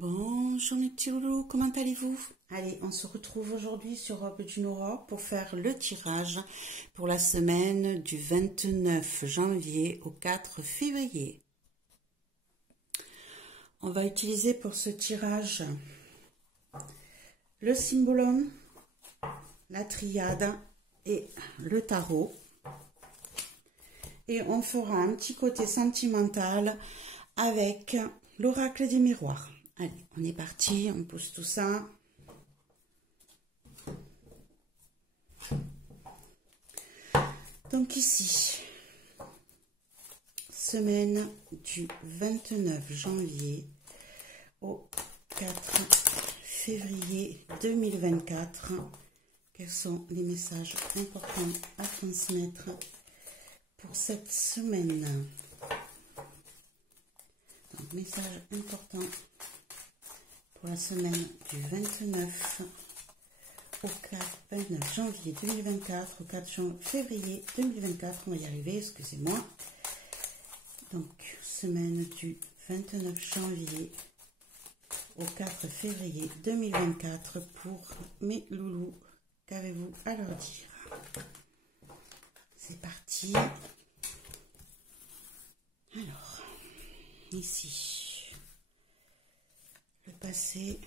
Bonjour mes petits loulous, comment allez-vous? Allez, on se retrouve aujourd'hui sur Robe d'une Aurore pour faire le tirage pour la semaine du 29 janvier au 4 février. On va utiliser pour ce tirage le cymbalum, la triade et le tarot. Et on fera un petit côté sentimental avec l'oracle des miroirs. Allez, on est parti, on pousse tout ça. Donc ici, semaine du 29 janvier au 4 février 2024. Quels sont les messages importants à transmettre pour cette semaine? Donc, message important pour la semaine du 29 au 29 janvier 2024 au 4 février 2024. On va y arriver, excusez-moi. Donc, semaine du 29 janvier au 4 février 2024 pour mes loulous. Qu'avez-vous à leur dire? C'est parti. Alors, ici, le passé,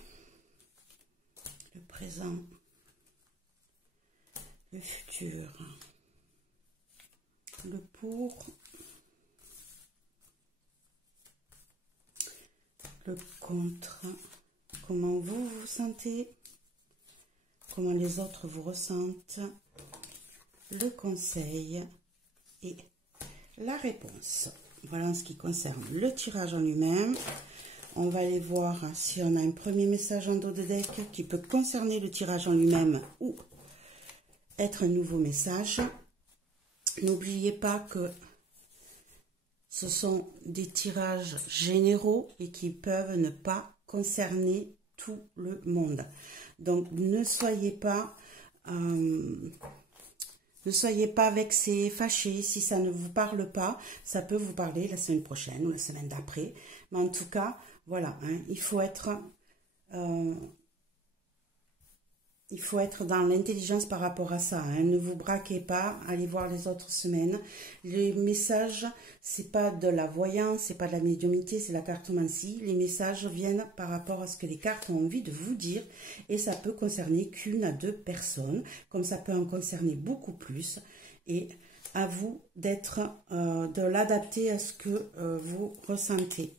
le présent, le futur, le pour, le contre, comment vous vous sentez, comment les autres vous ressentent, le conseil et la réponse. Voilà en ce qui concerne le tirage en lui-même. On va aller voir si on a un premier message en dos de deck qui peut concerner le tirage en lui-même ou être un nouveau message. N'oubliez pas que ce sont des tirages généraux et qui peuvent ne pas concerner tout le monde. Donc ne soyez pas vexés, fâchés si ça ne vous parle pas. Ça peut vous parler la semaine prochaine ou la semaine d'après. Mais en tout cas, voilà, hein, il faut être dans l'intelligence par rapport à ça. Hein. Ne vous braquez pas, allez voir les autres semaines. Les messages, c'est pas de la voyance, c'est pas de la médiumnité, c'est la cartomancie. Les messages viennent par rapport à ce que les cartes ont envie de vous dire. Et ça peut concerner qu'une à deux personnes, comme ça peut en concerner beaucoup plus. Et à vous de l'adapter à ce que vous ressentez.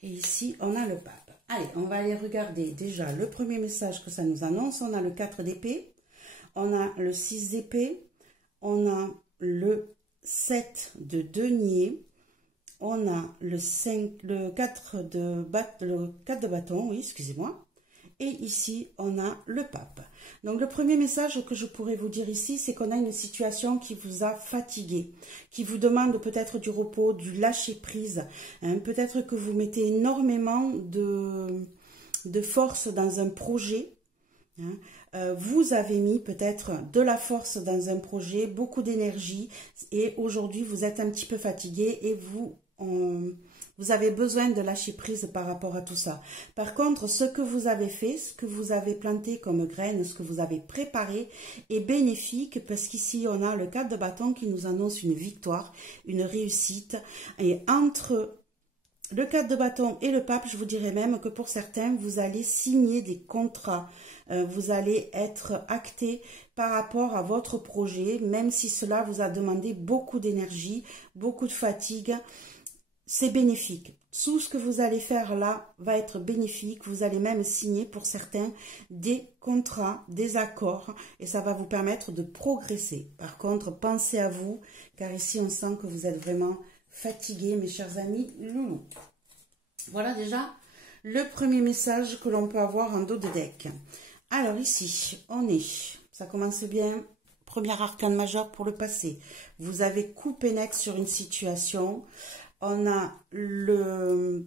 Et ici, on a le pape. Allez, on va aller regarder déjà le premier message que ça nous annonce. On a le 4 d'épée, on a le 6 d'épée, on a le 7 de denier, on a le 4 de bâton, oui, excusez-moi. Et ici, on a le pape. Donc, le premier message que je pourrais vous dire ici, c'est qu'on a une situation qui vous a fatigué, qui vous demande peut-être du repos, du lâcher-prise. Hein. Peut-être que vous mettez énormément de force dans un projet. Hein. Vous avez mis peut-être de la force dans un projet, beaucoup d'énergie. Et aujourd'hui, vous êtes un petit peu fatigué et vous avez besoin de lâcher prise par rapport à tout ça. Par contre, ce que vous avez fait, ce que vous avez planté comme graines, ce que vous avez préparé est bénéfique parce qu'ici, on a le 4 de bâton qui nous annonce une victoire, une réussite. Et entre le 4 de bâton et le pape, je vous dirais même que pour certains, vous allez signer des contrats. Vous allez être acté par rapport à votre projet, même si cela vous a demandé beaucoup d'énergie, beaucoup de fatigue. C'est bénéfique. Tout ce que vous allez faire là va être bénéfique. Vous allez même signer pour certains des contrats, des accords et ça va vous permettre de progresser. Par contre, pensez à vous car ici on sent que vous êtes vraiment fatigués, mes chers amis loulous. Voilà déjà le premier message que l'on peut avoir en dos de deck. Alors ici, ça commence bien. Premier arcane majeur pour le passé. Vous avez coupé net sur une situation. On a le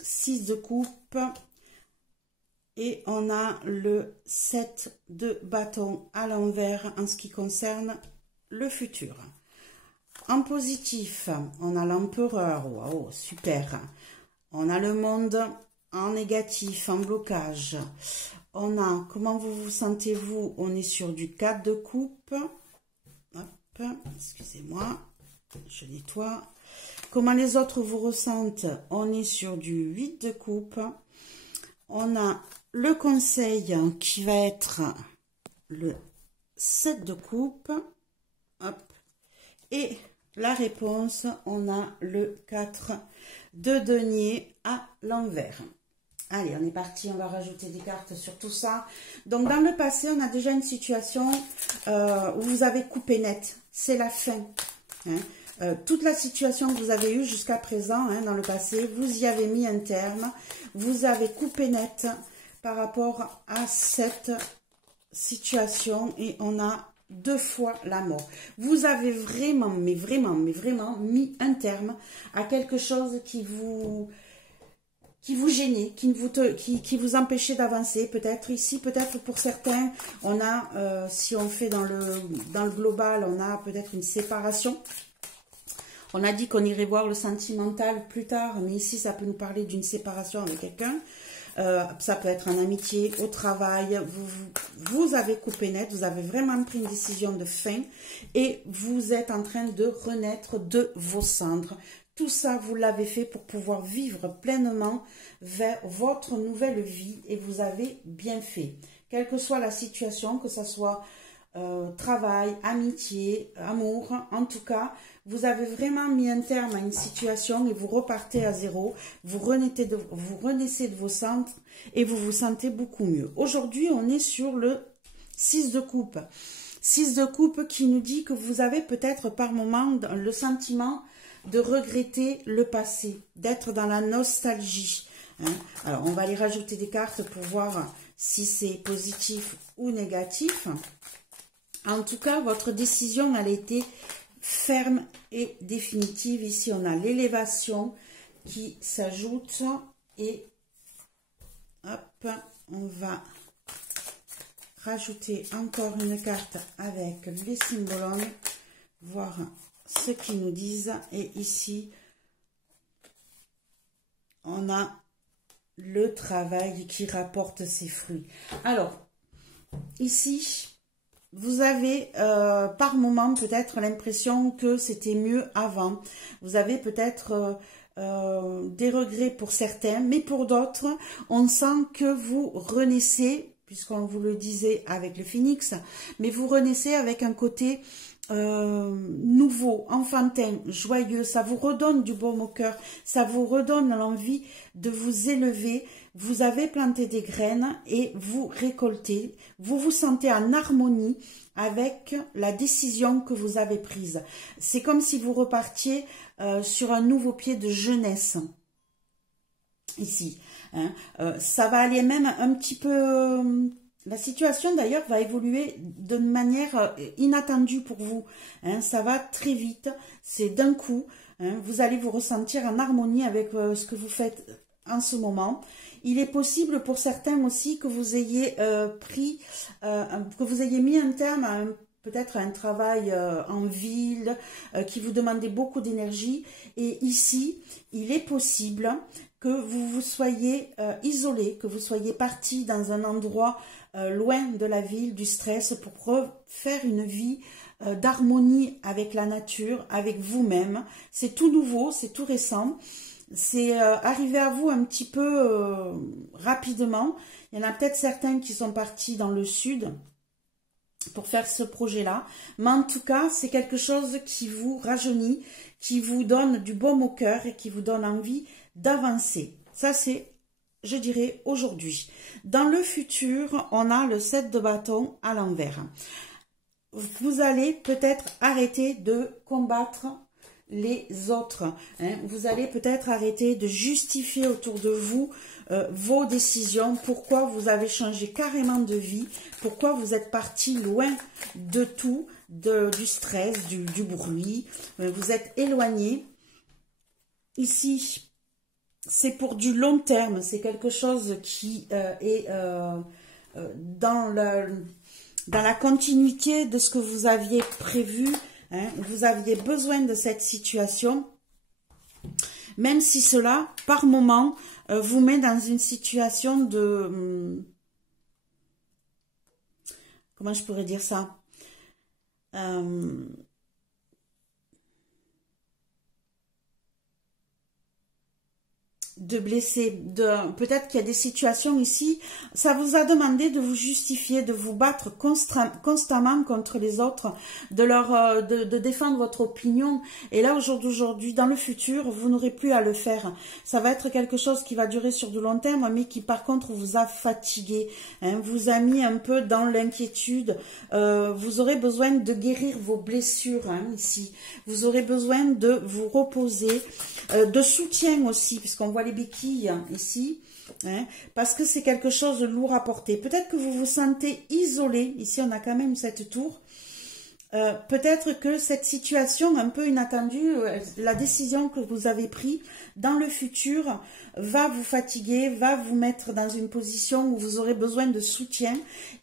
6 de coupe et on a le 7 de bâton à l'envers en ce qui concerne le futur. En positif, on a l'empereur, waouh, super. On a le monde en négatif, en blocage. On a, comment vous sentez-vous? On est sur du 4 de coupe. Hop, excusez-moi, je nettoie. Comment les autres vous ressentent? On est sur du 8 de coupe. On a le conseil qui va être le 7 de coupe. Hop. Et la réponse, on a le 4 de denier à l'envers. Allez, on est parti, on va rajouter des cartes sur tout ça. Donc, dans le passé, on a déjà une situation où vous avez coupé net. C'est la fin. Hein. Toute la situation que vous avez eue jusqu'à présent, hein, dans le passé, vous y avez mis un terme. Vous avez coupé net par rapport à cette situation et on a 2 fois la mort. Vous avez vraiment, mais vraiment mis un terme à quelque chose qui vous gênait, qui vous empêchait d'avancer. Peut-être ici, peut-être pour certains, on a, si on fait dans le global, on a peut-être une séparation. On a dit qu'on irait voir le sentimental plus tard, mais ici, ça peut nous parler d'une séparation avec quelqu'un. Ça peut être en amitié, au travail. Vous avez coupé net, vous avez vraiment pris une décision de fin et vous êtes en train de renaître de vos cendres. Tout ça, vous l'avez fait pour pouvoir vivre pleinement vers votre nouvelle vie et vous avez bien fait. Quelle que soit la situation, que ce soit travail, amitié, amour, en tout cas, vous avez vraiment mis un terme à une situation et vous repartez à zéro, vous renaissez de vos cendres et vous vous sentez beaucoup mieux. Aujourd'hui, on est sur le 6 de coupe. 6 de coupe qui nous dit que vous avez peut-être par moment le sentiment de regretter le passé, d'être dans la nostalgie. Hein. Alors, on va aller rajouter des cartes pour voir si c'est positif ou négatif. En tout cas, votre décision, elle a été ferme et définitive. Ici, on a l'élévation qui s'ajoute et hop, on va rajouter encore une carte avec les symboles, voir ce qu'ils nous disent. Et ici, on a le travail qui rapporte ses fruits. Alors, ici, vous avez par moment peut-être l'impression que c'était mieux avant. Vous avez peut-être des regrets pour certains, mais pour d'autres, on sent que vous renaissez, puisqu'on vous le disait avec le phénix, mais vous renaissez avec un côté nouveau, enfantin, joyeux. Ça vous redonne du baume au cœur, ça vous redonne l'envie de vous élever. Vous avez planté des graines et vous récoltez. Vous vous sentez en harmonie avec la décision que vous avez prise. C'est comme si vous repartiez sur un nouveau pied de jeunesse. Ici. Hein. Ça va aller même un petit peu... la situation d'ailleurs va évoluer d'une manière inattendue pour vous. Hein. Ça va très vite. C'est d'un coup. Hein. Vous allez vous ressentir en harmonie avec ce que vous faites en ce moment. Il est possible pour certains aussi que vous ayez mis un terme à peut-être un travail en ville qui vous demandait beaucoup d'énergie. Et ici, il est possible que vous vous soyez isolé, que vous soyez parti dans un endroit loin de la ville, du stress, pour faire une vie d'harmonie avec la nature, avec vous-même. C'est tout nouveau, c'est tout récent. C'est arrivé à vous un petit peu rapidement. Il y en a peut-être certains qui sont partis dans le sud pour faire ce projet-là. Mais en tout cas, c'est quelque chose qui vous rajeunit, qui vous donne du baume au cœur et qui vous donne envie d'avancer. Ça, c'est, je dirais, aujourd'hui. Dans le futur, on a le 7 de bâton à l'envers. Vous allez peut-être arrêter de combattre les autres. Hein. Vous allez peut-être arrêter de justifier autour de vous vos décisions, pourquoi vous avez changé carrément de vie, pourquoi vous êtes parti loin de tout, du stress, du bruit, vous êtes éloigné. Ici, c'est pour du long terme, c'est quelque chose qui est dans la continuité de ce que vous aviez prévu. Hein, vous aviez besoin de cette situation Même si cela, par moment, vous met dans une situation de... comment je pourrais dire ça? De blesser, peut-être qu'il y a des situations ici, ça vous a demandé de vous justifier, de vous battre constamment contre les autres, de défendre votre opinion. Et là, aujourd'hui, dans le futur, vous n'aurez plus à le faire. Ça va être quelque chose qui va durer sur du long terme, mais qui par contre vous a fatigué, hein, vous a mis un peu dans l'inquiétude. Vous aurez besoin de guérir vos blessures, hein, ici. Vous aurez besoin de vous reposer, de soutien aussi, puisqu'on voit les béquilles hein, ici, hein, parce que c'est quelque chose de lourd à porter. Peut-être que vous vous sentez isolé. Ici, on a quand même cette tour. Peut-être que cette situation un peu inattendue, la décision que vous avez prise dans le futur va vous fatiguer, va vous mettre dans une position où vous aurez besoin de soutien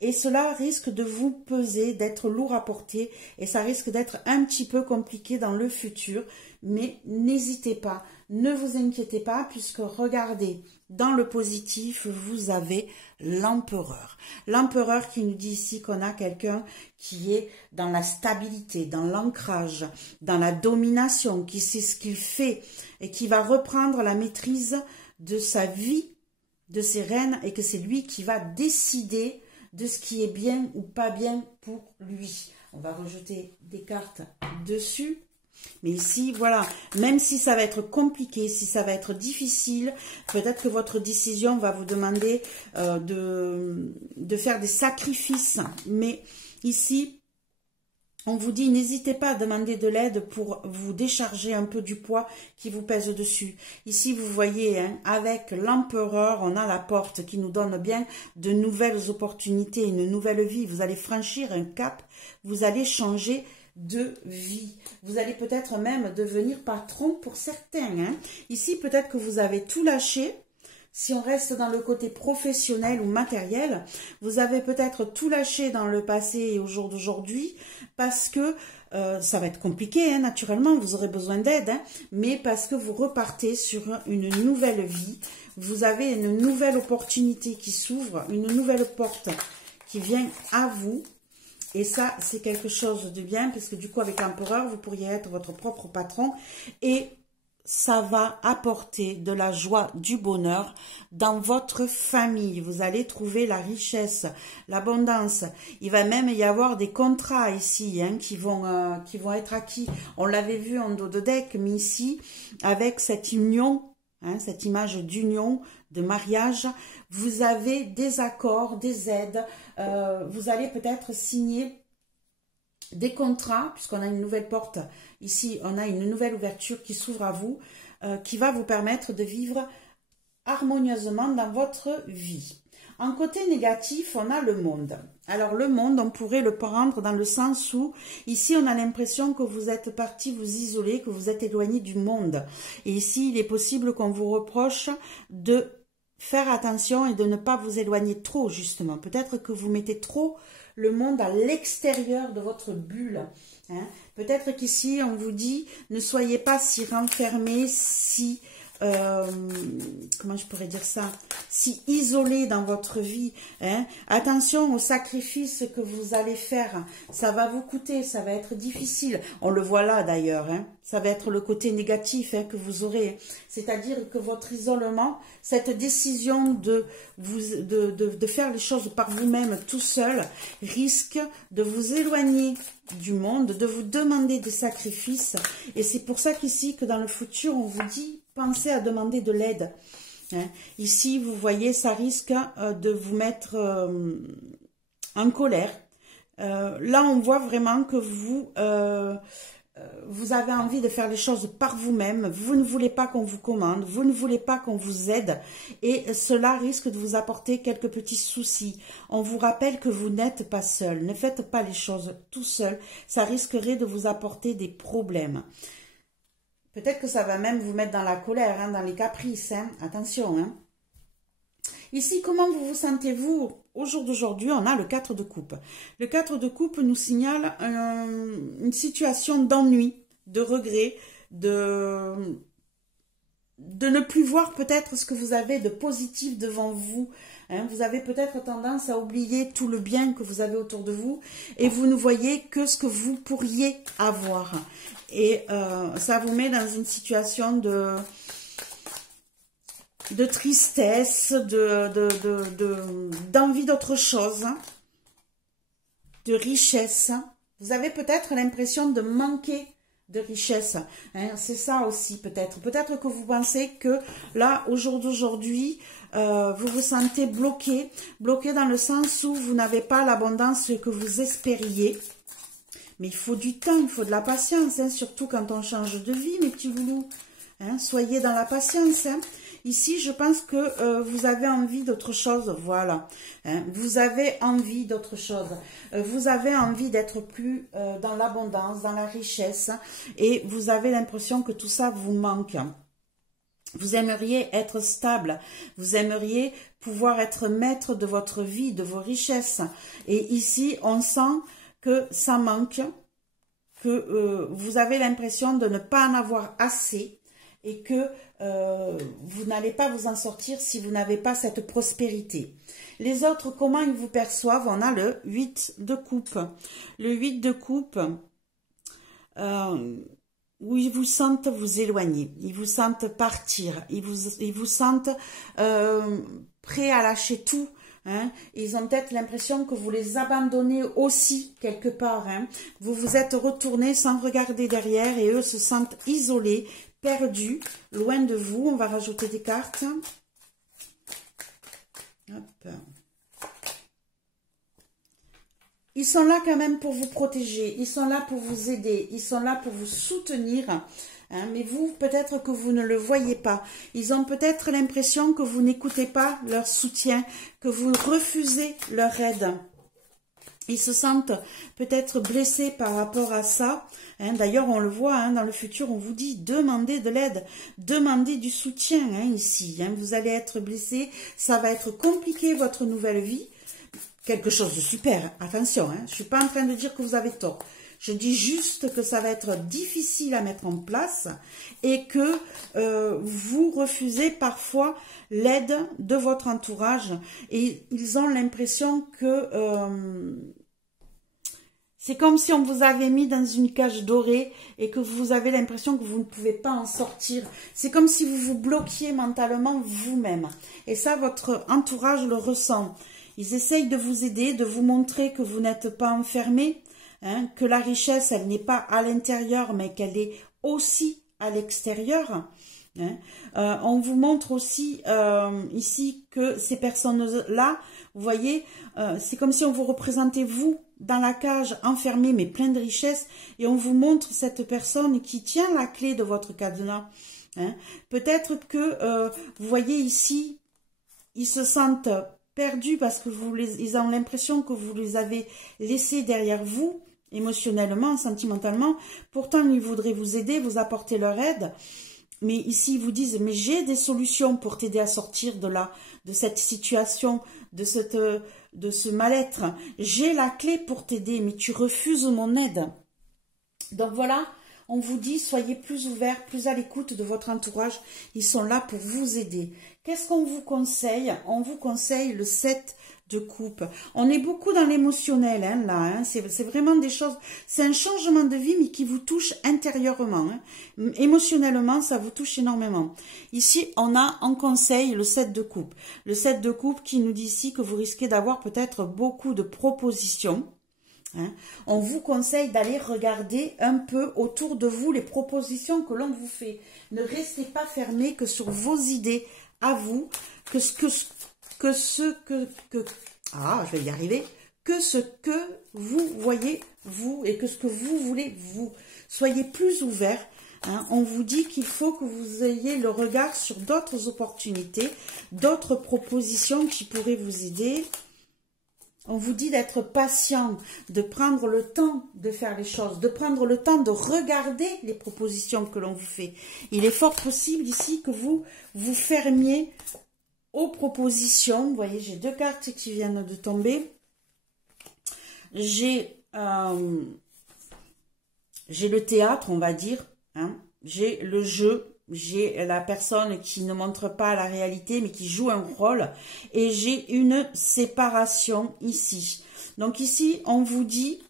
et cela risque de vous peser, d'être lourd à porter et ça risque d'être un petit peu compliqué dans le futur. Mais n'hésitez pas, ne vous inquiétez pas puisque regardez, dans le positif, vous avez l'empereur. L'empereur qui nous dit ici qu'on a quelqu'un qui est dans la stabilité, dans l'ancrage, dans la domination, qui sait ce qu'il fait et qui va reprendre la maîtrise de sa vie, de ses rênes et que c'est lui qui va décider de ce qui est bien ou pas bien pour lui. On va rejeter des cartes dessus. Mais ici, voilà, même si ça va être compliqué, si ça va être difficile, peut-être que votre décision va vous demander de faire des sacrifices. Mais ici, on vous dit, n'hésitez pas à demander de l'aide pour vous décharger un peu du poids qui vous pèse dessus. Ici, vous voyez, hein, avec l'empereur, on a la porte qui nous donne bien de nouvelles opportunités, une nouvelle vie. Vous allez franchir un cap, vous allez changer de vie. Vous allez peut-être même devenir patron pour certains. Hein. Ici, peut-être que vous avez tout lâché. Si on reste dans le côté professionnel ou matériel, vous avez peut-être tout lâché dans le passé et au jour d'aujourd'hui parce que ça va être compliqué, hein, naturellement, vous aurez besoin d'aide, hein, mais parce que vous repartez sur une nouvelle vie. Vous avez une nouvelle opportunité qui s'ouvre, une nouvelle porte qui vient à vous. Et ça, c'est quelque chose de bien, parce que du coup, avec l'empereur, vous pourriez être votre propre patron. Et ça va apporter de la joie, du bonheur dans votre famille. Vous allez trouver la richesse, l'abondance. Il va même y avoir des contrats ici hein, qui vont être acquis. On l'avait vu en dos de deck, mais ici, avec cette union, hein, cette image d'union, de mariage, vous avez des accords, des aides, vous allez peut-être signer des contrats, puisqu'on a une nouvelle porte, ici on a une nouvelle ouverture qui s'ouvre à vous, qui va vous permettre de vivre harmonieusement dans votre vie. En côté négatif, on a le monde. Alors le monde, on pourrait le prendre dans le sens où, ici on a l'impression que vous êtes parti vous isoler, que vous êtes éloigné du monde. Et ici, il est possible qu'on vous reproche de faire attention et de ne pas vous éloigner trop, justement. Peut-être que vous mettez trop le monde à l'extérieur de votre bulle. Hein. Peut-être qu'ici, on vous dit, ne soyez pas si renfermés, si... comment je pourrais dire ça, si isolé dans votre vie, hein. Attention aux sacrifices que vous allez faire, ça va vous coûter, ça va être difficile, on le voit là d'ailleurs, hein. Ça va être le côté négatif hein, que vous aurez, c'est-à-dire que votre isolement, cette décision de faire les choses par vous-même tout seul, risque de vous éloigner du monde, de vous demander des sacrifices, et c'est pour ça qu'ici, que dans le futur, on vous dit, pensez à demander de l'aide. Hein. Ici, vous voyez, ça risque de vous mettre en colère. Là, on voit vraiment que vous avez envie de faire les choses par vous-même. Vous ne voulez pas qu'on vous commande. Vous ne voulez pas qu'on vous aide. Et cela risque de vous apporter quelques petits soucis. On vous rappelle que vous n'êtes pas seul. Ne faites pas les choses tout seul. Ça risquerait de vous apporter des problèmes. Peut-être que ça va même vous mettre dans la colère, hein, dans les caprices. Hein. Attention. Hein. Ici, comment vous sentez-vous au jour d'aujourd'hui? On a le 4 de coupe. Le 4 de coupe nous signale une situation d'ennui, de regret, de de ne plus voir peut-être ce que vous avez de positif devant vous. Hein, vous avez peut-être tendance à oublier tout le bien que vous avez autour de vous et vous ne voyez que ce que vous pourriez avoir. Et ça vous met dans une situation de tristesse, d'envie d'autre chose, de richesse. Vous avez peut-être l'impression de manquer de richesse. Hein, c'est ça aussi peut-être. Peut-être que vous pensez que là, au jour d'aujourd'hui, vous vous sentez bloqué. Bloqué dans le sens où vous n'avez pas l'abondance que vous espériez. Mais il faut du temps, il faut de la patience, hein, surtout quand on change de vie, mes petits loulous. Hein, soyez dans la patience. Hein. Ici, je pense que vous avez envie d'autre chose, voilà. Hein, vous avez envie d'autre chose. Vous avez envie d'être plus dans l'abondance, dans la richesse. Et vous avez l'impression que tout ça vous manque. Vous aimeriez être stable. Vous aimeriez pouvoir être maître de votre vie, de vos richesses. Et ici, on sent que ça manque, que vous avez l'impression de ne pas en avoir assez et que vous n'allez pas vous en sortir si vous n'avez pas cette prospérité. Les autres, comment ils vous perçoivent? On a le 8 de coupe. Le 8 de coupe, où ils vous sentent vous éloigner, ils vous sentent partir, ils vous sentent prêts à lâcher tout. Hein, ils ont peut-être l'impression que vous les abandonnez aussi quelque part. Hein. Vous vous êtes retourné sans regarder derrière et eux se sentent isolés, perdus, loin de vous. On va rajouter des cartes. Hop. Ils sont là quand même pour vous protéger, ils sont là pour vous aider, ils sont là pour vous soutenir. Hein, mais vous, peut-être que vous ne le voyez pas. Ils ont peut-être l'impression que vous n'écoutez pas leur soutien, que vous refusez leur aide. Ils se sentent peut-être blessés par rapport à ça. Hein, d'ailleurs, on le voit, hein, dans le futur, on vous dit, demandez de l'aide, demandez du soutien hein, ici. Hein, vous allez être blessé, ça va être compliqué votre nouvelle vie. Quelque chose de super, attention, hein, je ne suis pas en train de dire que vous avez tort. Je dis juste que ça va être difficile à mettre en place et que vous refusez parfois l'aide de votre entourage. Et ils ont l'impression que c'est comme si on vous avait mis dans une cage dorée et que vous avez l'impression que vous ne pouvez pas en sortir. C'est comme si vous vous bloquiez mentalement vous-même. Et ça, votre entourage le ressent. Ils essayent de vous aider, de vous montrer que vous n'êtes pas enfermé. Hein, que la richesse, elle n'est pas à l'intérieur, mais qu'elle est aussi à l'extérieur. Hein. On vous montre aussi ici que ces personnes-là, vous voyez, c'est comme si on vous représentait vous dans la cage enfermée, mais plein de richesse, et on vous montre cette personne qui tient la clé de votre cadenas. Hein. Peut-être que, vous voyez ici, ils se sentent perdus parce que ils ont l'impression que vous les avez laissés derrière vous, émotionnellement, sentimentalement. Pourtant, ils voudraient vous aider, vous apporter leur aide. Mais ici, ils vous disent, mais j'ai des solutions pour t'aider à sortir de là, de cette situation, de ce mal-être. J'ai la clé pour t'aider, mais tu refuses mon aide. Donc voilà, on vous dit, soyez plus ouverts, plus à l'écoute de votre entourage. Ils sont là pour vous aider. Qu'est-ce qu'on vous conseille? On vous conseille le 7 de coupe. On est beaucoup dans l'émotionnel, hein, là. Hein. C'est vraiment des choses... C'est un changement de vie, mais qui vous touche intérieurement. Hein. Émotionnellement, ça vous touche énormément. Ici, on a en conseil le 7 de coupe. Le 7 de coupe qui nous dit ici que vous risquez d'avoir peut-être beaucoup de propositions. Hein. On vous conseille d'aller regarder un peu autour de vous les propositions que l'on vous fait. Ne restez pas fermé que sur vos idées à vous, que ce que vous voyez vous et que ce que vous voulez vous. Soyez plus ouverts. Hein. On vous dit qu'il faut que vous ayez le regard sur d'autres opportunités, d'autres propositions qui pourraient vous aider. On vous dit d'être patient, de prendre le temps de faire les choses, de prendre le temps de regarder les propositions que l'on vous fait. Il est fort possible ici que vous vous fermiez aux propositions. Vous voyez, j'ai deux cartes qui viennent de tomber. J'ai le théâtre, on va dire. Hein. J'ai le jeu j'ai la personne qui ne montre pas la réalité, mais qui joue un rôle. Et j'ai une séparation ici. Donc ici, on vous dit,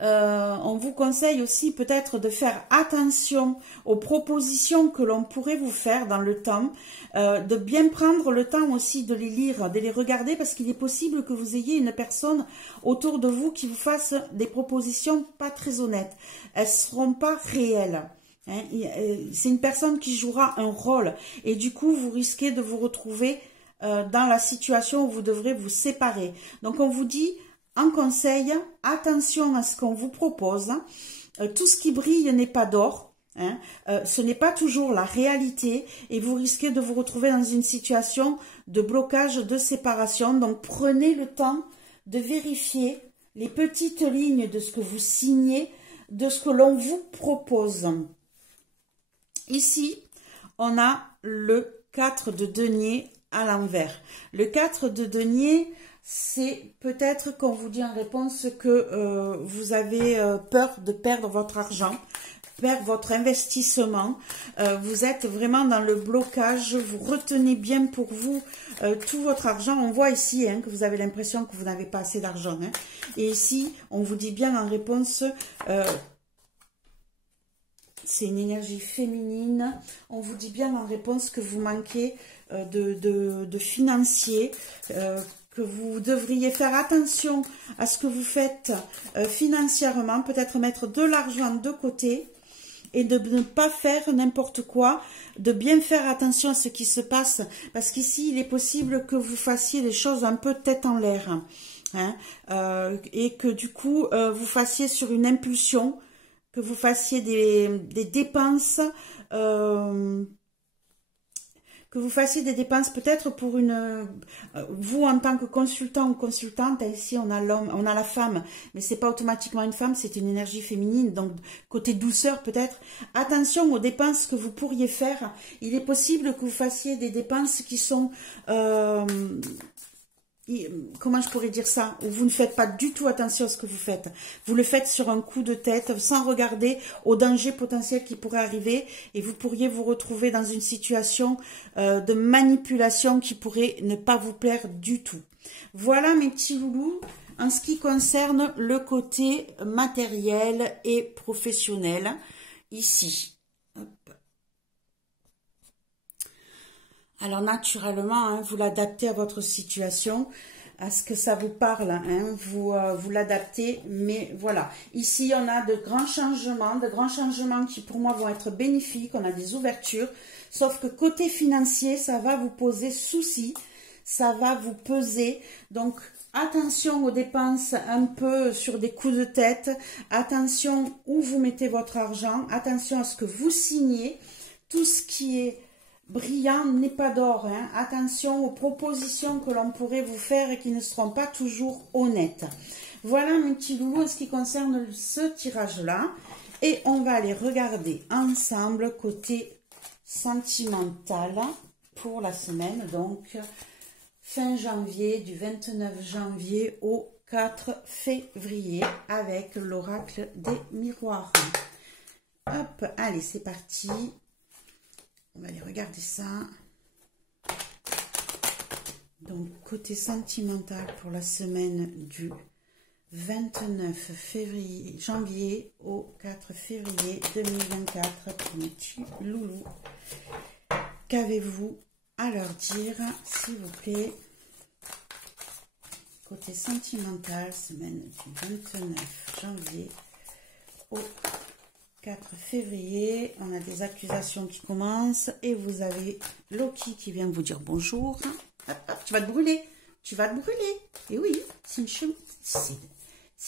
on vous conseille aussi peut-être de faire attention aux propositions que l'on pourrait vous faire dans le temps, de bien prendre le temps aussi de les lire, de les regarder, parce qu'il est possible que vous ayez une personne autour de vous qui vous fasse des propositions pas très honnêtes. Elles ne seront pas réelles. Hein, c'est une personne qui jouera un rôle et du coup vous risquez de vous retrouver dans la situation où vous devrez vous séparer. Donc on vous dit en conseil, attention à ce qu'on vous propose. Tout ce qui brille n'est pas d'or. Hein, ce n'est pas toujours la réalité et vous risquez de vous retrouver dans une situation de blocage, de séparation. Donc prenez le temps de vérifier les petites lignes de ce que vous signez, de ce que l'on vous propose. Ici, on a le 4 de denier à l'envers. Le 4 de denier, c'est peut-être qu'on vous dit en réponse que vous avez peur de perdre votre argent, perdre votre investissement. Vous êtes vraiment dans le blocage, vous retenez bien pour vous tout votre argent. On voit ici hein, que vous avez l'impression que vous n'avez pas assez d'argent. Hein. Et ici, on vous dit bien en réponse... c'est une énergie féminine. On vous dit bien en réponse que vous manquez de financier, que vous devriez faire attention à ce que vous faites financièrement, peut-être mettre de l'argent de côté et de ne pas faire n'importe quoi, de bien faire attention à ce qui se passe, parce qu'ici, il est possible que vous fassiez les choses un peu tête en l'air, hein, et que du coup, vous fassiez sur une impulsion, que vous fassiez des dépenses, peut-être pour une... vous, en tant que consultant ou consultante, ici, on a l'homme, on a la femme, mais c'est pas automatiquement une femme, c'est une énergie féminine, donc côté douceur peut-être. Attention aux dépenses que vous pourriez faire. Il est possible que vous fassiez des dépenses qui sont... comment je pourrais dire ça, où vous ne faites pas du tout attention à ce que vous faites. Vous le faites sur un coup de tête, sans regarder aux dangers potentiels qui pourraient arriver, et vous pourriez vous retrouver dans une situation de manipulation qui pourrait ne pas vous plaire du tout. Voilà mes petits loulous, en ce qui concerne le côté matériel et professionnel, ici. Alors naturellement, hein, vous l'adaptez à votre situation, à ce que ça vous parle, hein, vous l'adaptez, mais voilà. Ici, on a de grands changements qui pour moi vont être bénéfiques, on a des ouvertures, sauf que côté financier, ça va vous poser souci, ça va vous peser, donc attention aux dépenses un peu sur des coups de tête, attention où vous mettez votre argent, attention à ce que vous signez, tout ce qui est brillant n'est pas d'or, hein. Attention aux propositions que l'on pourrait vous faire et qui ne seront pas toujours honnêtes. Voilà mes petits loulous en ce qui concerne ce tirage-là. Et on va aller regarder ensemble côté sentimental pour la semaine. Donc, fin janvier, du 29 janvier au 4 février avec l'oracle des miroirs. Hop, allez, c'est parti. On va aller regarder ça. Donc, côté sentimental pour la semaine du 29 janvier au 4 février 2024 pour mes petits loulous. Qu'avez-vous à leur dire, s'il vous plaît? Côté sentimental, semaine du 29 janvier au 4 février, on a des accusations qui commencent et vous avez Loki qui vient vous dire bonjour. Hop, hop, tu vas te brûler, tu vas te brûler. Et oui, c'est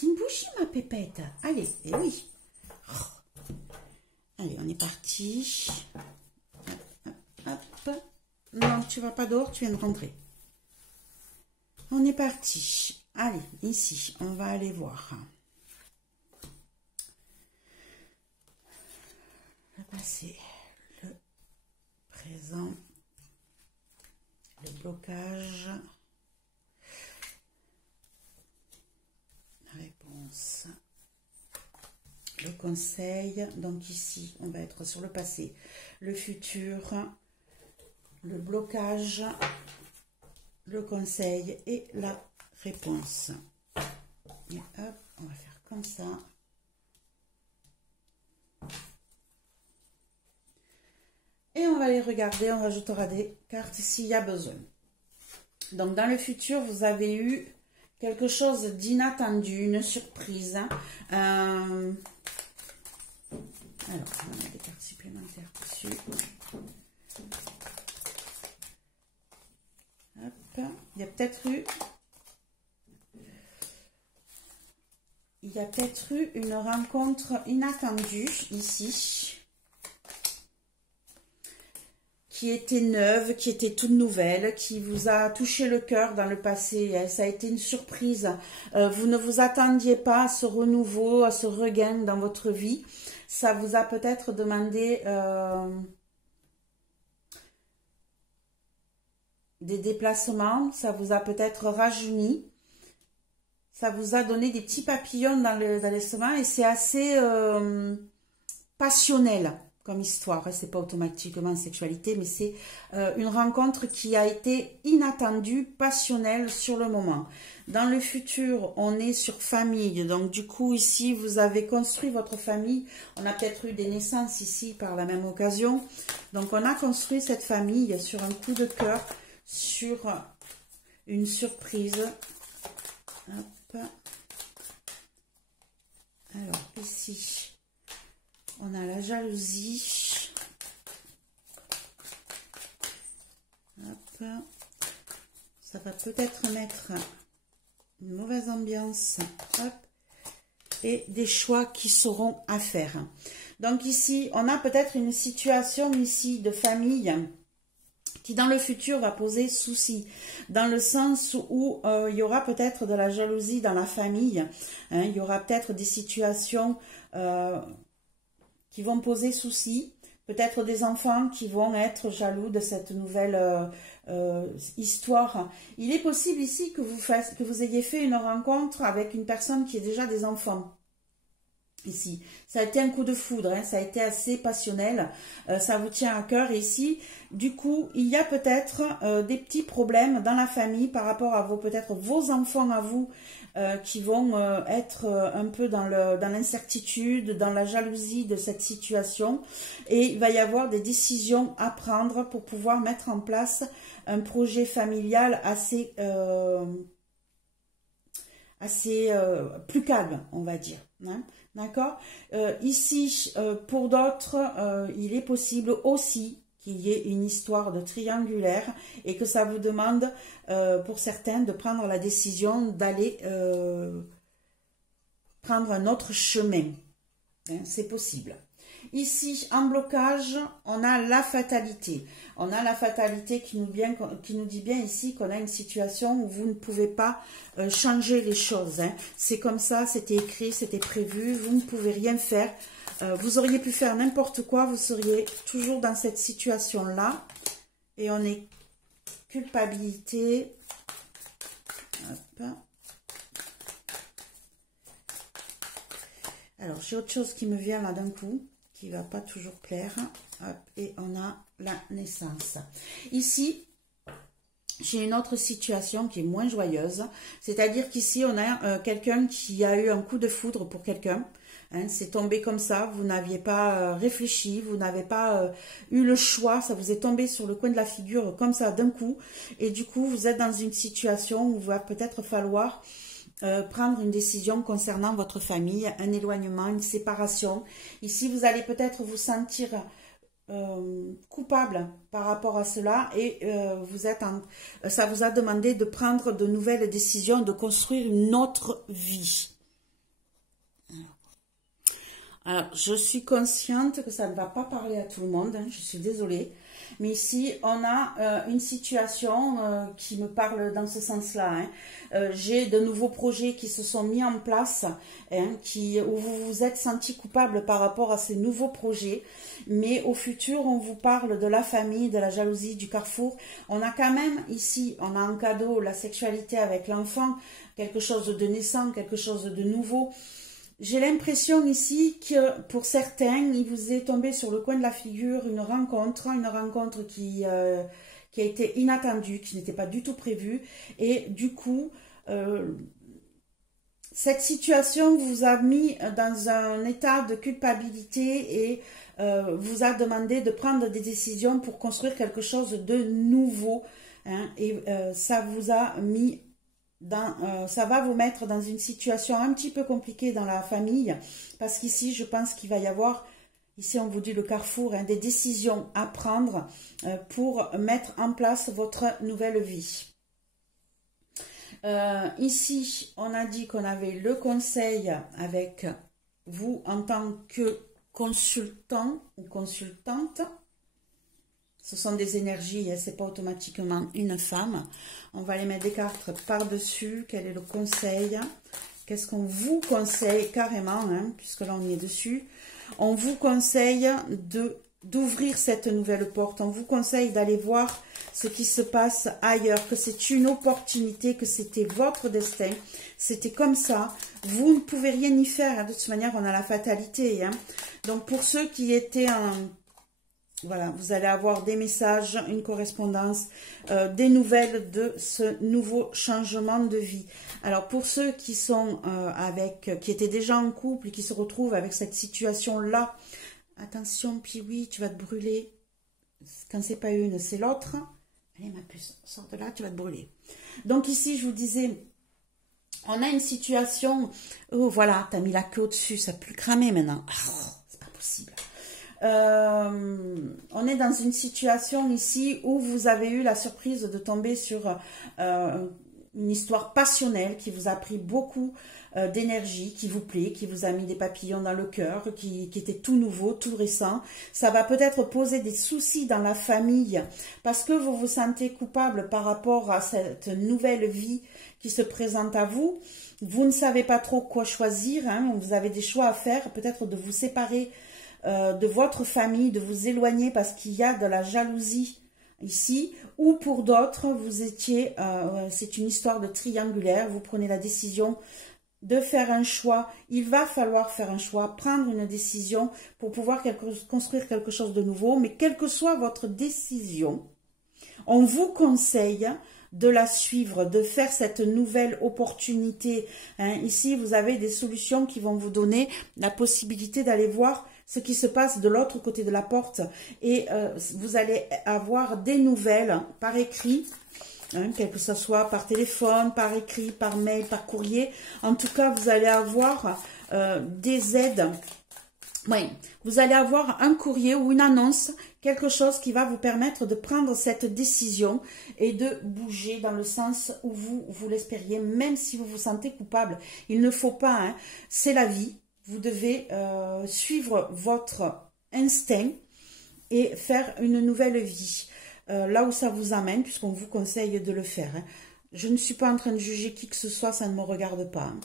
une bougie ma pépette. Allez, et oui. Allez, on est parti. Hop, hop, hop. Non, tu vas pas dehors, tu viens de rentrer. On est parti. Allez, ici, on va aller voir. Le passé, le présent, le blocage, la réponse, le conseil. Donc ici, on va être sur le passé, le futur, le blocage, le conseil et la réponse. Et hop, on va faire comme ça. Et on va les regarder, on rajoutera des cartes s'il y a besoin. Donc dans le futur, vous avez eu quelque chose d'inattendu, une surprise. Alors, on a des cartes supplémentaires dessus. Hop. Il y a peut-être eu une rencontre inattendue ici, qui était neuve, qui était toute nouvelle, qui vous a touché le cœur dans le passé. Ça a été une surprise. Vous ne vous attendiez pas à ce renouveau, à ce regain dans votre vie. Ça vous a peut-être demandé des déplacements, ça vous a peut-être rajeuni, ça vous a donné des petits papillons dans l'estomac et c'est assez passionnel comme histoire. C'est pas automatiquement sexualité, mais c'est une rencontre qui a été inattendue, passionnelle sur le moment. Dans le futur, on est sur famille. Donc du coup, ici, vous avez construit votre famille. On a peut-être eu des naissances ici par la même occasion. Donc on a construit cette famille sur un coup de cœur, sur une surprise. Hop. Alors ici, on a la jalousie. Hop. Ça va peut-être mettre une mauvaise ambiance. Hop. Et des choix qui seront à faire. Donc ici, on a peut-être une situation ici de famille qui dans le futur va poser souci, dans le sens où il y aura peut-être de la jalousie dans la famille, hein, il y aura peut-être des situations qui vont poser souci, peut-être des enfants qui vont être jaloux de cette nouvelle histoire. Il est possible ici que vous ayez fait une rencontre avec une personne qui a déjà des enfants. Ici, ça a été un coup de foudre, hein, ça a été assez passionnel, ça vous tient à cœur. Et ici, du coup, il y a peut-être des petits problèmes dans la famille par rapport à peut-être vos enfants à vous qui vont être un peu dans l'incertitude, dans la jalousie de cette situation. Et il va y avoir des décisions à prendre pour pouvoir mettre en place un projet familial assez plus calme, on va dire. Hein. D'accord. Ici, pour d'autres, il est possible aussi qu'il y ait une histoire de triangulaire et que ça vous demande, pour certains, de prendre la décision d'aller prendre un autre chemin. Hein, c'est possible. Ici, en blocage, on a la fatalité. On a la fatalité qui nous dit bien ici qu'on a une situation où vous ne pouvez pas changer les choses. Hein. C'est comme ça, c'était écrit, c'était prévu, vous ne pouvez rien faire. Vous auriez pu faire n'importe quoi, vous seriez toujours dans cette situation-là. Et on est culpabilité. Hop. Alors, j'ai autre chose qui me vient là d'un coup, qui va pas toujours plaire. Hop, et on a la naissance. Ici, j'ai une autre situation qui est moins joyeuse. C'est-à-dire qu'ici, on a quelqu'un qui a eu un coup de foudre pour quelqu'un. Hein, c'est tombé comme ça, vous n'aviez pas réfléchi, vous n'avez pas eu le choix, ça vous est tombé sur le coin de la figure comme ça d'un coup. Et du coup, vous êtes dans une situation où il va peut-être falloir prendre une décision concernant votre famille, un éloignement, une séparation. Ici, vous allez peut-être vous sentir coupable par rapport à cela et ça vous a demandé de prendre de nouvelles décisions, de construire une autre vie. Alors, je suis consciente que ça ne va pas parler à tout le monde, hein, je suis désolée. Mais ici, on a une situation qui me parle dans ce sens-là. Hein. J'ai de nouveaux projets qui se sont mis en place, hein, où vous vous êtes senti coupable par rapport à ces nouveaux projets. Mais au futur, on vous parle de la famille, de la jalousie, du carrefour. On a quand même ici, on a en cadeau la sexualité avec l'enfant, quelque chose de naissant, quelque chose de nouveau. J'ai l'impression ici que pour certains, il vous est tombé sur le coin de la figure une rencontre qui a été inattendue, qui n'était pas du tout prévue. Et du coup, cette situation vous a mis dans un état de culpabilité et vous a demandé de prendre des décisions pour construire quelque chose de nouveau. Hein, et ça vous a mis ça va vous mettre dans une situation un petit peu compliquée dans la famille, parce qu'ici, je pense qu'il va y avoir, ici on vous dit le carrefour, hein, des décisions à prendre pour mettre en place votre nouvelle vie. Ici, on a dit qu'on avait le conseil avec vous en tant que consultant ou consultante. Ce sont des énergies, hein, c'est pas automatiquement une femme. On va les mettre des cartes par-dessus. Quel est le conseil? Qu'est-ce qu'on vous conseille carrément, hein, puisque là on y est dessus. On vous conseille d'ouvrir cette nouvelle porte. On vous conseille d'aller voir ce qui se passe ailleurs, que c'est une opportunité, que c'était votre destin. C'était comme ça. Vous ne pouvez rien y faire. Hein. De toute manière, on a la fatalité. Hein. Donc pour ceux qui étaient en... Voilà, vous allez avoir des messages, une correspondance, des nouvelles de ce nouveau changement de vie. Alors, pour ceux qui sont qui étaient déjà en couple et qui se retrouvent avec cette situation-là, attention, puis oui, tu vas te brûler. Quand c'est pas une, c'est l'autre. Allez, ma puce, sors de là, tu vas te brûler. Donc ici, je vous disais, on a une situation où, voilà, tu as mis la queue au-dessus, ça a plus cramé maintenant. Oh, c'est pas possible. On est dans une situation ici où vous avez eu la surprise de tomber sur une histoire passionnelle qui vous a pris beaucoup d'énergie, qui vous plaît, qui vous a mis des papillons dans le cœur, qui était tout nouveau, tout récent. Ça va peut-être poser des soucis dans la famille parce que vous vous sentez coupable par rapport à cette nouvelle vie qui se présente à vous. Vous ne savez pas trop quoi choisir, hein, vous avez des choix à faire, peut-être de vous séparer de votre famille, de vous éloigner parce qu'il y a de la jalousie ici, ou pour d'autres, vous étiez, c'est une histoire de triangulaire, vous prenez la décision de faire un choix, il va falloir faire un choix, prendre une décision pour pouvoir construire quelque chose de nouveau, mais quelle que soit votre décision, on vous conseille de la suivre, de faire cette nouvelle opportunité. Hein. Ici, vous avez des solutions qui vont vous donner la possibilité d'aller voir ce qui se passe de l'autre côté de la porte. Et vous allez avoir des nouvelles par écrit, hein, quel que ce soit par téléphone, par écrit, par mail, par courrier. En tout cas, vous allez avoir des aides. Oui, vous allez avoir un courrier ou une annonce, quelque chose qui va vous permettre de prendre cette décision et de bouger dans le sens où vous l'espériez, même si vous vous sentez coupable. Il ne faut pas, hein, c'est la vie. Vous devez suivre votre instinct et faire une nouvelle vie. Là où ça vous amène, puisqu'on vous conseille de le faire. Hein. Je ne suis pas en train de juger qui que ce soit, ça ne me regarde pas. Hein.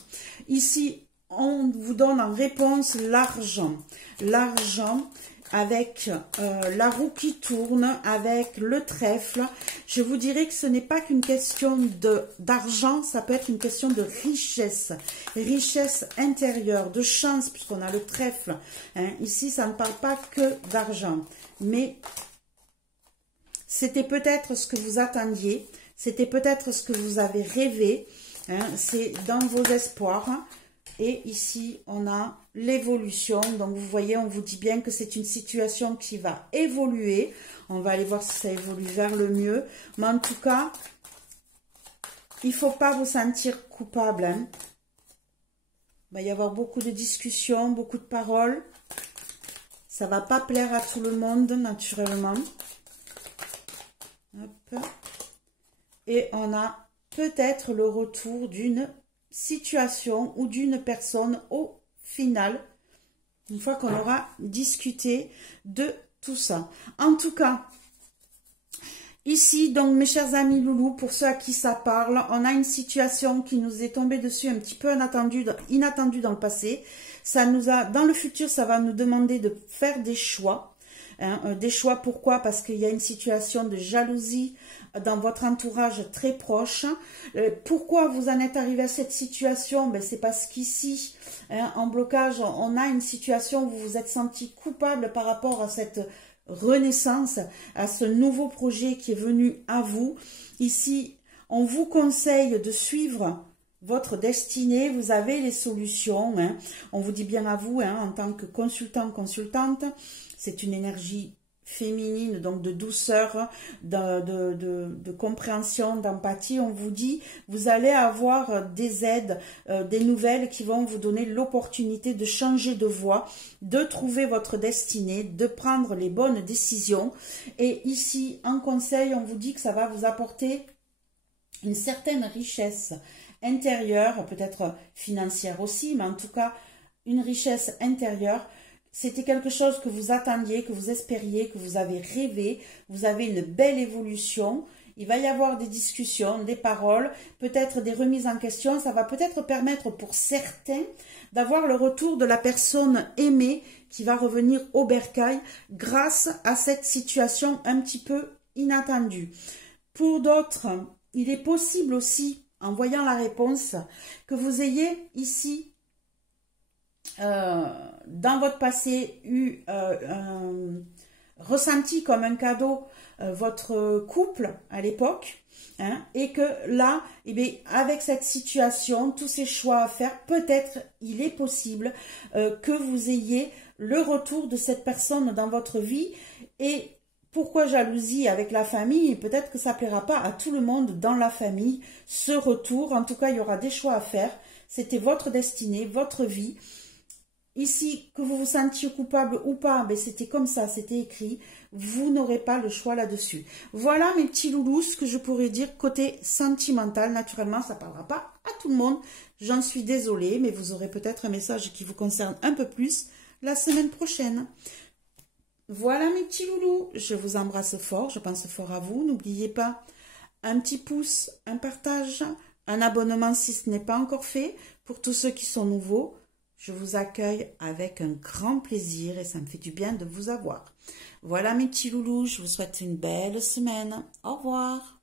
Ici, on vous donne en réponse l'argent. L'argent avec la roue qui tourne, avec le trèfle. Je vous dirais que ce n'est pas qu'une question d'argent, ça peut être une question de richesse. Richesse intérieure, de chance, puisqu'on a le trèfle. Hein. Ici, ça ne parle pas que d'argent. Mais c'était peut-être ce que vous attendiez. C'était peut-être ce que vous avez rêvé. Hein. C'est dans vos espoirs. Et ici, on a l'évolution. Donc, vous voyez, on vous dit bien que c'est une situation qui va évoluer. On va aller voir si ça évolue vers le mieux. Mais en tout cas, il ne faut pas vous sentir coupable. Hein. Il va y avoir beaucoup de discussions, beaucoup de paroles. Ça ne va pas plaire à tout le monde, naturellement. Hop. Et on a peut-être le retour d'une situation ou d'une personne au final, une fois qu'on aura discuté de tout ça. En tout cas, ici, donc mes chers amis loulous, pour ceux à qui ça parle, on a une situation qui nous est tombée dessus un petit peu inattendue dans le passé. Ça nous a, dans le futur, ça va nous demander de faire des choix. hein, des choix. Pourquoi? Parce qu'il y a une situation de jalousie dans votre entourage très proche. Pourquoi vous en êtes arrivé à cette situation? Ben, c'est parce qu'ici, hein, en blocage, on a une situation où vous vous êtes senti coupable par rapport à cette renaissance, à ce nouveau projet qui est venu à vous. Ici, on vous conseille de suivre votre destinée, vous avez les solutions, hein. On vous dit bien à vous, hein, en tant que consultant, consultante, c'est une énergie féminine, donc de douceur, de compréhension, d'empathie. On vous dit, vous allez avoir des aides, des nouvelles qui vont vous donner l'opportunité de changer de voie, de trouver votre destinée, de prendre les bonnes décisions. Et ici, en conseil, on vous dit que ça va vous apporter une certaine richesse intérieure, peut-être financière aussi, mais en tout cas une richesse intérieure. C'était quelque chose que vous attendiez, que vous espériez, que vous avez rêvé. Vous avez une belle évolution. Il va y avoir des discussions, des paroles, peut-être des remises en question. Ça va peut-être permettre pour certains d'avoir le retour de la personne aimée qui va revenir au bercail grâce à cette situation un petit peu inattendue. Pour d'autres, il est possible aussi, en voyant la réponse, que vous ayez ici, dans votre passé, eu ressenti comme un cadeau votre couple à l'époque, hein, et que là, eh bien, avec cette situation, tous ces choix à faire, peut-être il est possible que vous ayez le retour de cette personne dans votre vie. Et pourquoi jalousie avec la famille? Peut-être que ça ne plaira pas à tout le monde dans la famille, ce retour. En tout cas, il y aura des choix à faire. C'était votre destinée, votre vie. Ici, que vous vous sentiez coupable ou pas, ben c'était comme ça, c'était écrit. Vous n'aurez pas le choix là-dessus. Voilà mes petits loulous, ce que je pourrais dire côté sentimental. Naturellement, ça ne parlera pas à tout le monde. J'en suis désolée, mais vous aurez peut-être un message qui vous concerne un peu plus la semaine prochaine. Voilà mes petits loulous, je vous embrasse fort, je pense fort à vous. N'oubliez pas un petit pouce, un partage, un abonnement si ce n'est pas encore fait. Pour tous ceux qui sont nouveaux, je vous accueille avec un grand plaisir et ça me fait du bien de vous avoir. Voilà mes petits loulous, je vous souhaite une belle semaine. Au revoir.